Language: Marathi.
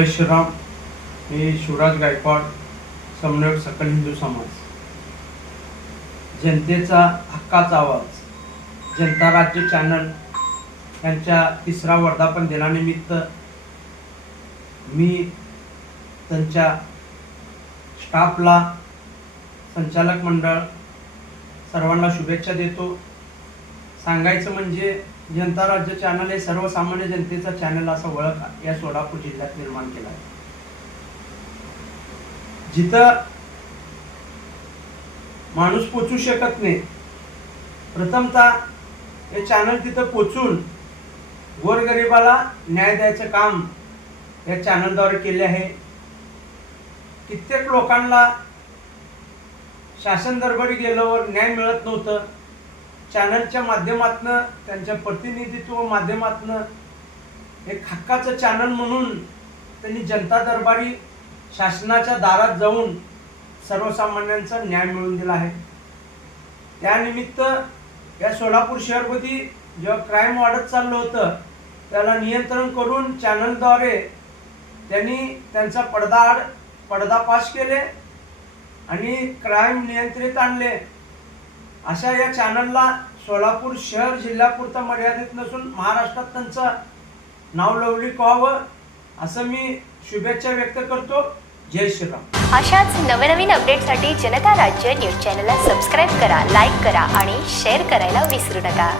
जय श्रीराम। मी शिवराज गायकवाड, समन्वयक सकल हिंदू समाज। जनतेचा हक्काचा आवाज जनता राज्य चॅनल यांच्या 3रा वर्धापन दिनानिमित्त मी त्यांच्या स्टाफला, संचालक मंडळ सर्वांना शुभेच्छा देतो। सांगायचं म्हणजे जनता राज्य चॅनल हे सर्वसामान्य जनतेचा चॅनल असा ओळख या सोलापूर जिल्ह्यात निर्माण केला आहे। जिथं माणूस पोचू शकत नाही, प्रथमतः हे चॅनल तिथं पोचून गोरगरिबाला न्याय द्यायचं काम या चॅनलद्वारे केले आहे। कित्येक लोकांना शासन दरबारी गेल्यावर न्याय मिळत नव्हतं, चॅनलच्या माध्यमातून त्यांच्या प्रतिनिधित्व माध्यमातून एक हक्काचं चॅनल म्हणून त्यांनी जनता दरबारी शासनाच्या दारात जाऊन सर्वसामान्यांचा न्याय मिळवून दिला आहे। त्यानिमित्त या सोलापूर शहरमध्ये जेव्हा क्राईम वाढत चाललं होतं त्याला नियंत्रण करून चॅनलद्वारे त्यांनी त्यांचा पर्दाफाश केले आणि क्राईम नियंत्रित आणले। अशा या चॅनलला सोलापूर शहर जिल्ह्यापुरता मर्यादित नसून महाराष्ट्रात त्यांचं नाव लौकिक व्हावं असं मी शुभेच्छा व्यक्त करतो। जय श्रीराम। अशाच नवनवीन अपडेटसाठी जनता राज्य न्यूज चॅनलला सबस्क्राईब करा, लाईक करा आणि शेअर करायला विसरू नका।